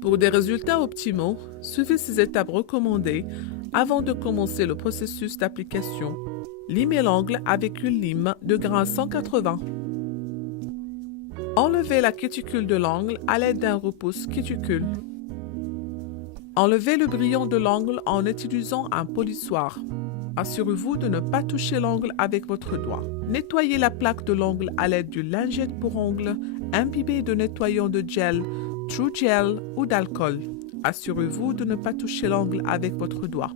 Pour des résultats optimaux, suivez ces étapes recommandées avant de commencer le processus d'application. Limez l'ongle avec une lime de grain 180. Enlevez la cuticule de l'ongle à l'aide d'un repousse cuticule. Enlevez le brillant de l'ongle en utilisant un polissoir. Assurez-vous de ne pas toucher l'ongle avec votre doigt. Nettoyez la plaque de l'ongle à l'aide d'une lingette pour ongles imbibée de nettoyant de gel, True Gel ou d'alcool. Assurez-vous de ne pas toucher l'ongle avec votre doigt.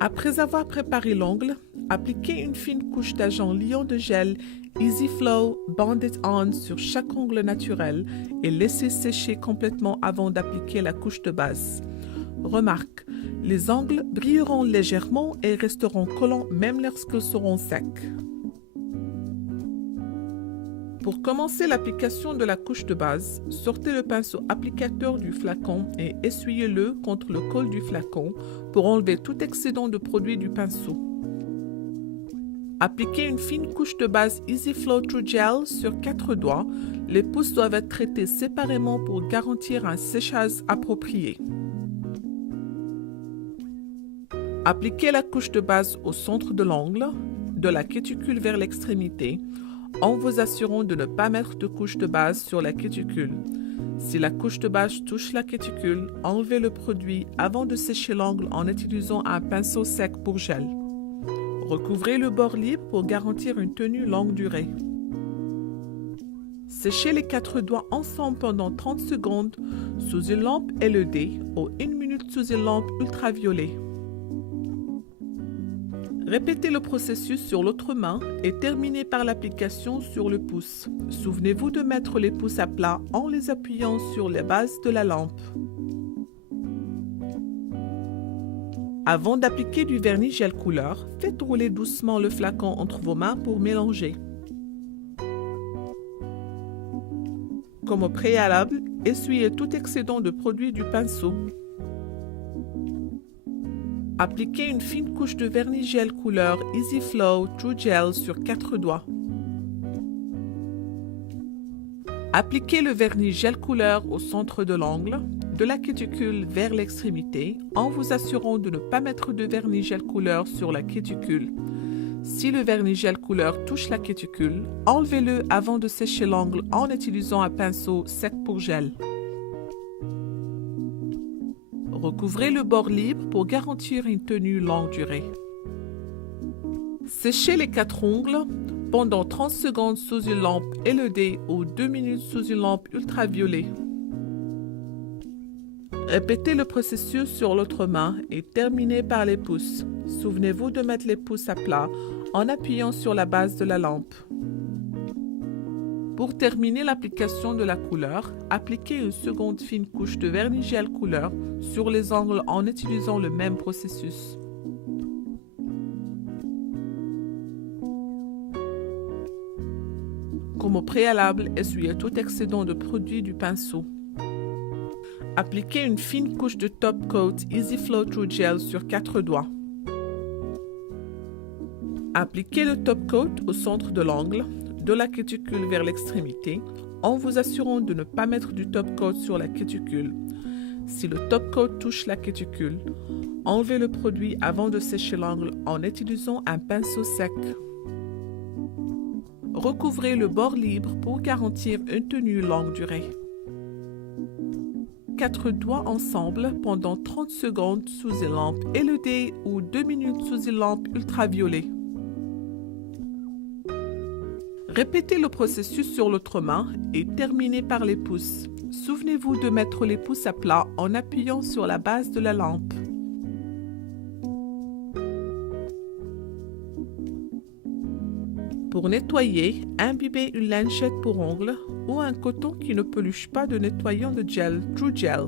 Après avoir préparé l'ongle, appliquez une fine couche d'agent liant de gel Easy Flow Bond It On sur chaque ongle naturel et laissez sécher complètement avant d'appliquer la couche de base. Remarque, les ongles brilleront légèrement et resteront collants même lorsqu'ils seront secs. Pour commencer l'application de la couche de base, sortez le pinceau applicateur du flacon et essuyez-le contre le col du flacon pour enlever tout excédent de produit du pinceau. Appliquez une fine couche de base Easy Flow True Gel sur 4 doigts. Les pouces doivent être traités séparément pour garantir un séchage approprié. Appliquez la couche de base au centre de l'ongle, de la cuticule vers l'extrémité, en vous assurant de ne pas mettre de couche de base sur la cuticule. Si la couche de base touche la cuticule, enlevez le produit avant de sécher l'ongle en utilisant un pinceau sec pour gel. Recouvrez le bord libre pour garantir une tenue longue durée. Séchez les 4 doigts ensemble pendant 30 secondes sous une lampe LED ou 1 minute sous une lampe ultraviolet. Répétez le processus sur l'autre main et terminez par l'application sur le pouce. Souvenez-vous de mettre les pouces à plat en les appuyant sur la base de la lampe. Avant d'appliquer du vernis gel couleur, faites rouler doucement le flacon entre vos mains pour mélanger. Comme au préalable, essuyez tout excédent de produit du pinceau. Appliquez une fine couche de vernis gel couleur Easy Flow True Gel sur 4 doigts. Appliquez le vernis gel couleur au centre de l'ongle, de la cuticule vers l'extrémité, en vous assurant de ne pas mettre de vernis gel couleur sur la cuticule. Si le vernis gel couleur touche la cuticule, enlevez-le avant de sécher l'ongle en utilisant un pinceau sec pour gel. Recouvrez le bord libre pour garantir une tenue longue durée. Séchez les 4 ongles pendant 30 secondes sous une lampe LED ou 2 minutes sous une lampe ultraviolet. Répétez le processus sur l'autre main et terminez par les pouces. Souvenez-vous de mettre les pouces à plat en appuyant sur la base de la lampe. Pour terminer l'application de la couleur, appliquez une seconde fine couche de vernis gel couleur sur les ongles en utilisant le même processus. Comme au préalable, essuyez tout excédent de produit du pinceau. Appliquez une fine couche de top coat Easy Flow True Gel sur 4 doigts. Appliquez le top coat au centre de l'ongle, de la cuticule vers l'extrémité, en vous assurant de ne pas mettre du top coat sur la cuticule. Si le top coat touche la cuticule, enlevez le produit avant de sécher l'ongle en utilisant un pinceau sec. Recouvrez le bord libre pour garantir une tenue longue durée. 4 doigts ensemble pendant 30 secondes sous une lampe LED ou 2 minutes sous une lampe ultraviolet. Répétez le processus sur l'autre main et terminez par les pouces. Souvenez-vous de mettre les pouces à plat en appuyant sur la base de la lampe. Pour nettoyer, imbibez une lingette pour ongles ou un coton qui ne peluche pas de nettoyant de gel True Gel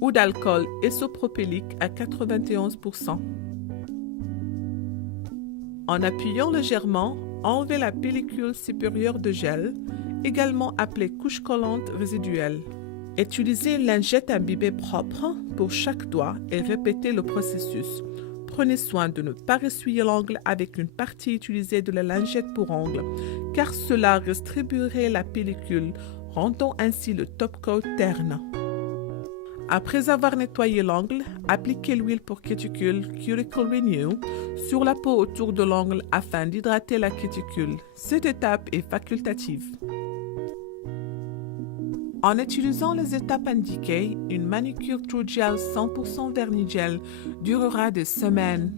ou d'alcool isopropylique à 91%. En appuyant légèrement, enlevez la pellicule supérieure de gel, également appelée couche collante résiduelle. Utilisez une lingette imbibée propre pour chaque doigt et répétez le processus. Prenez soin de ne pas essuyer l'ongle avec une partie utilisée de la lingette pour ongles, car cela distribuerait la pellicule, rendant ainsi le top coat terne. Après avoir nettoyé l'ongle, appliquez l'huile pour cuticule Cuticle Renew sur la peau autour de l'ongle afin d'hydrater la cuticule. Cette étape est facultative. En utilisant les étapes indiquées, une manucure True Gel 100% vernis gel durera des semaines.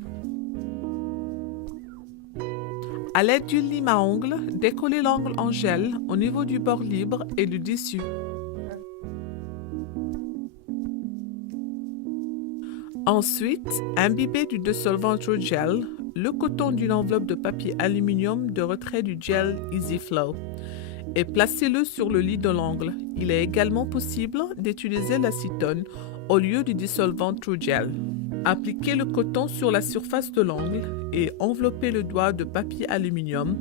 À l'aide d'une lime à ongles, décollez l'ongle en gel au niveau du bord libre et du dessus. Ensuite, imbibez du dissolvant True Gel le coton d'une enveloppe de papier aluminium de retrait du gel Easy Flow et placez-le sur le lit de l'ongle. Il est également possible d'utiliser l'acétone au lieu du dissolvant True Gel. Appliquez le coton sur la surface de l'ongle et enveloppez le doigt de papier aluminium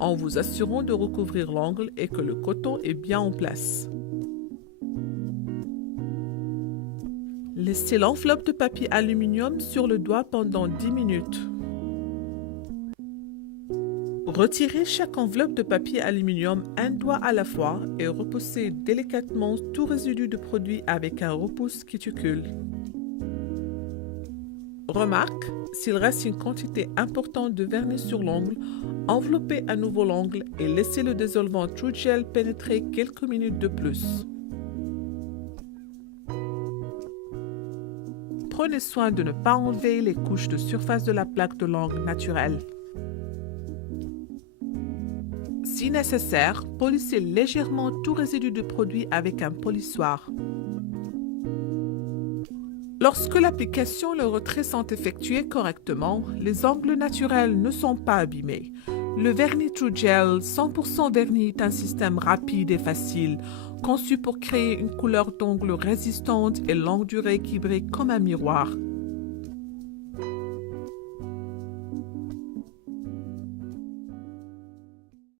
en vous assurant de recouvrir l'ongle et que le coton est bien en place. Laissez l'enveloppe de papier aluminium sur le doigt pendant 10 minutes. Retirez chaque enveloppe de papier aluminium un doigt à la fois et repoussez délicatement tout résidu de produit avec un repousse cuticule. Remarque, s'il reste une quantité importante de vernis sur l'ongle, enveloppez à nouveau l'ongle et laissez le dissolvant True Gel pénétrer quelques minutes de plus. Prenez soin de ne pas enlever les couches de surface de la plaque de l'ongle naturelle. Si nécessaire, polissez légèrement tout résidu de produit avec un polissoir. Lorsque l'application et le retrait sont effectués correctement, les ongles naturels ne sont pas abîmés. Le vernis True Gel 100% vernis est un système rapide et facile, conçu pour créer une couleur d'ongle résistante et longue durée qui brille comme un miroir.